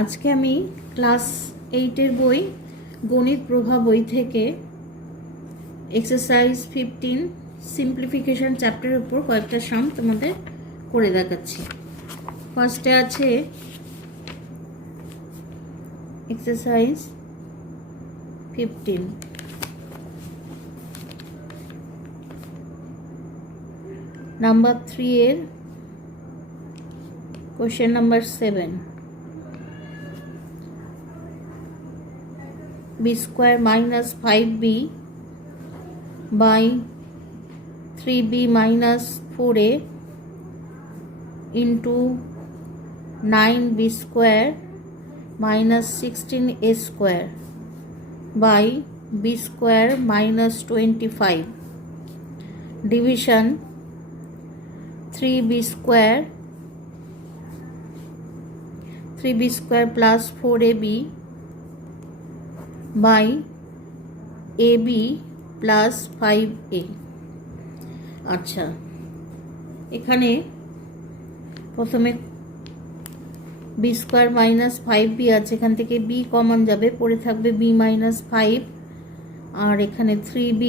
আজকে আমি ক্লাস 8-এর বই গণিত প্রভা বই থেকে এক্সারসাইজ 15 সিম্পলিফিকেশন চ্যাপ্টারের উপর কয়েকটা সাম তোমাদের করে দেখাচ্ছি। ফার্স্টে আছে এক্সারসাইজ 15, নাম্বার 3 এর question number 7, b square minus 5b by 3b minus 4a into 9b square minus 16a square by b square minus 25. Division 3b square plus 4ab by ab plus 5a। আচ্ছা, এখানে প্রথমে B square minus 5b আছে, এখান থেকে b common যাবে, পড়ে থাকবে b minus 5, আর এখানে 3b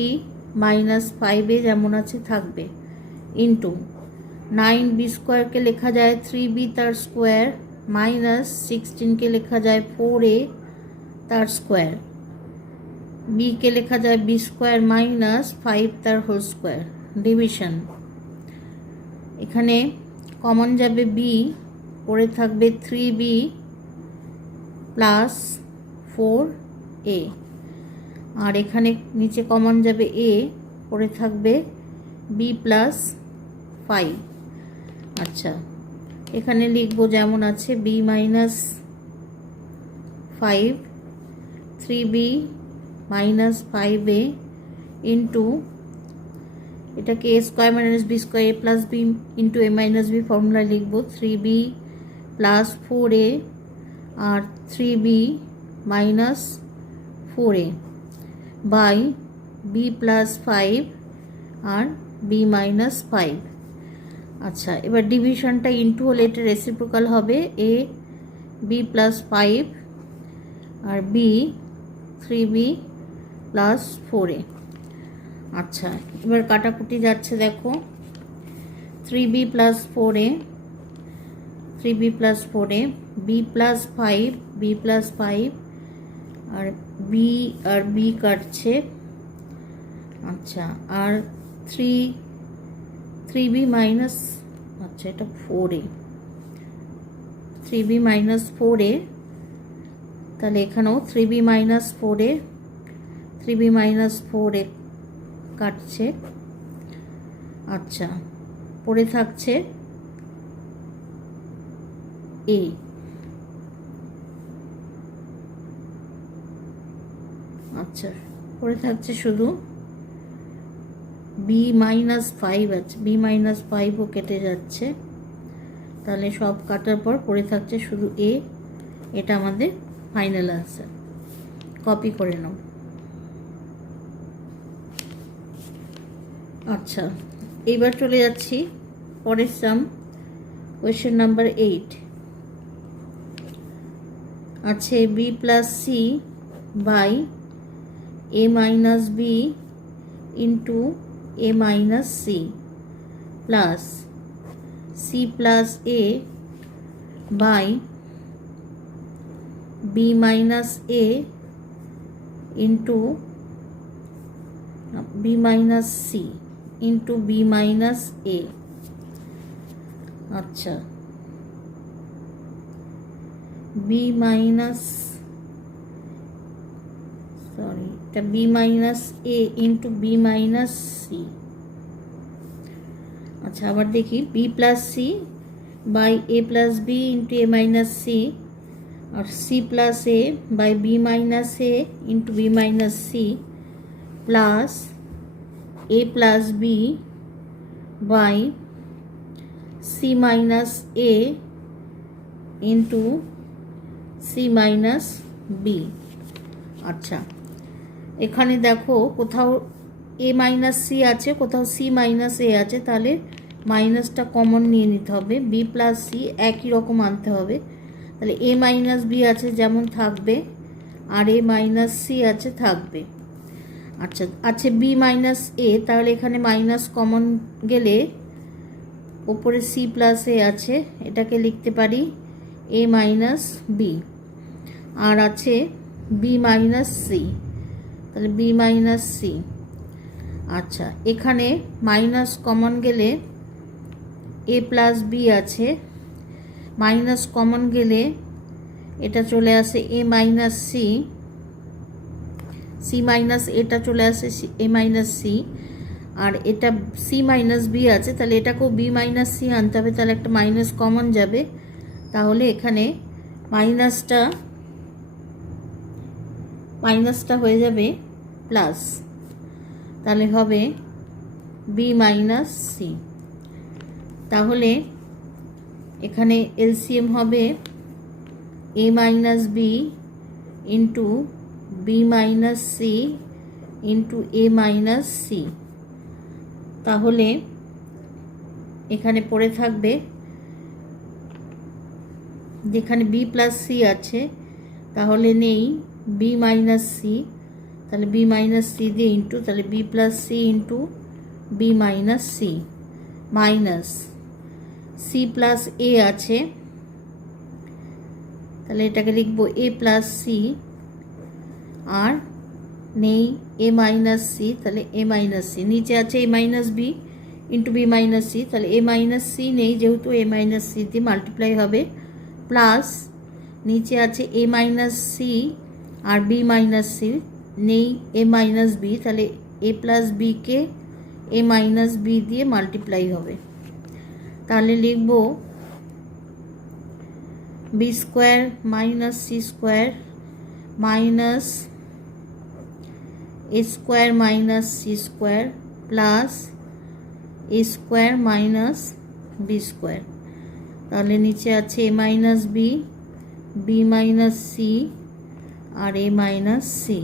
মাইনাস 5a যেমন আছে থাকবে, ইন্টু 9b স্কোয়ারকে লেখা যায় 3b তার স্কোয়ার মাইনাস 16কে লেখা যায় 4a তার স্কোয়ার, বি কে লেখা যায় বি স্কোয়ার মাইনাস 5 তার হোল স্কোয়ার। ডিভিশন, এখানে কমন যাবে বি, পড়ে থাকবে 3b প্লাস 4a, আর এখানে নিচে কমন যাবে এ, পড়ে থাকবে বি প্লাস 5। আচ্ছা, এখানে লিখবো যেমন আছে B minus 5 3b minus 5a into এটাকে A square minus B square A plus B into A minus B formula লিখবো 3b প্লাস 4a আর 3b minus 4a by B plus 5 আর বি মাইনাস 5। আচ্ছা, এবার ডিভিশনটা ইন্টু হলে এটা reciprocal হবে, এ বি প্লাস 5 আর বি 3b প্লাস 4a। আচ্ছা, এবার কাটাকুটি যাচ্ছে, দেখো 3b plus 4a B plus 5 B plus 5 আর বি কাটছে। আচ্ছা, আর 3b মাইনাস, আচ্ছা এটা 4a, 3b মাইনাস 4a, তাহলে এখানেও 3b মাইনাস 4a কাটছে। আচ্ছা, পড়ে থাকছে এ। আচ্ছা, পড়ে থাকছে শুধু বি মাইনাস 5 আছে, বি মাইনাস 5ও কেটে যাচ্ছে, তাহলে সব কাটার পর পড়ে থাকছে শুধু এ। এটা আমাদের ফাইনাল আনসার। কপি করে নাও। আচ্ছা, এইবার চলে যাচ্ছি পরের সাম, কোয়েশ্চেন নাম্বার 8 আছে B plus C by A minus B into A minus C plus C plus A by B minus A into B minus C into B minus A. আচ্ছা, B minus, sorry এটা B minus A into B minus C. আচ্ছা, আবার দেখি B plus C by A plus B into A minus C और C plus A by B minus A into B minus C plus A plus B by C minus A into C minus B. अच्छा, এখানে দেখো কোথাও এ minus C আছে, কোথাও C minus এ আছে, তাহলে মাইনাসটা কমন নিয়ে নিতে হবে, বি প্লাস সি একই রকম আনতে হবে, তাহলে এ মাইনাস বি আছে যেমন থাকবে, আর এ মাইনাস সি আছে থাকবে। আচ্ছা, আছে বি মাইনাস এ, তাহলে এখানে মাইনাস কমন গেলে ওপরে সি প্লাস এ আছে, এটাকে লিখতে পারি এ মাইনাস বি। আর আছে বি মাইনাস সি, তাহলে বি মাইনাস সি। আচ্ছা, এখানে মাইনাস কমন গেলে এ প্লাস বি আছে, মাইনাস কমন গেলে এটা চলে আসে A minus C, C minus এটা চলে আসে এ মাইনাস সি। আর এটা সি মাইনাস বি আছে, তাহলে এটাকেও বি মাইনাস সি আনতে হবে, তাহলে একটা মাইনাস কমন যাবে, তাহলে এখানে মাইনাসটা হয়ে যাবে প্লাস, তাহলে হবে বি মাইনাস সি। তাহলে এখানে এলসিএম হবে A minus B into B minus C into A minus C. তাহলে এখানে পড়ে থাকবে, যেখানে বি প্লাস সি আছে তাহলে নেই বি মাইনাস সি, তাহলে বি মাইনাস সি দিয়ে ইন্টু, তাহলে B plus C into B minus C, minus C plus A আছে, তাহলে এটাকে লিখবো এ প্লাস সি, আর নেই এ মাইনাস সি, তাহলে এ মাইনাস সি। নিচে আছে A minus B into B minus C, তাহলে এ মাইনাস সি নেই, যেহেতু এ মাইনাস সি দিয়ে মাল্টিপ্লাই হবে, প্লাস নিচে আছে এ মাইনাস সি আর বি মাইনাস সি, নেই এ মাইনাস বি, তাহলে এ প্লাস বিকে এ মাইনাস বি দিয়ে মাল্টিপ্লাই হবে, তাহলে লিখব B square minus C square minus A square minus C square plus A square minus B square. তাহলে নিচে আছে A minus B, B minus C আর এ মাইনাস সি,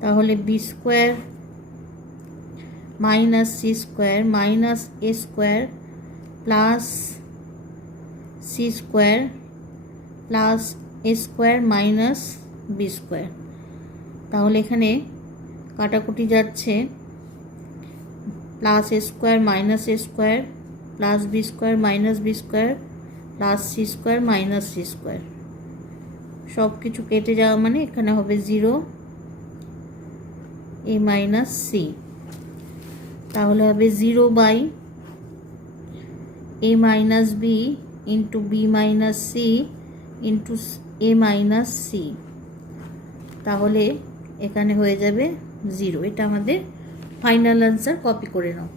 তাহলে B square minus C square minus A square plus C square plus A square minus B square. তাহলে এখানে কাটাকুটি যাচ্ছে, plus A square minus A square plus B square minus B square plus C square minus C square, সব কিছু কেটে যাওয়া মানে এখানে হবে 0 এ মাইনাস সি। তাহলে হবে 0 by A minus B into B minus C into A minus C, তাহলে এখানে হয়ে যাবে 0। এটা আমাদের ফাইনাল আনসার, কপি করে নাও।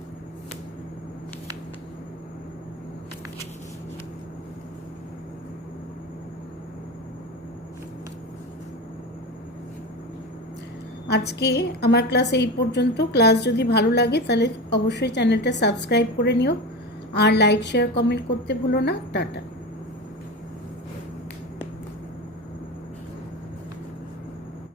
আজকে আমার ক্লাস এই পর্যন্ত। ক্লাস যদি ভালো লাগে তাহলে অবশ্যই চ্যানেলটা সাবস্ক্রাইব করে নিও, আর লাইক শেয়ার কমেন্ট করতে ভুলো না। টাটা।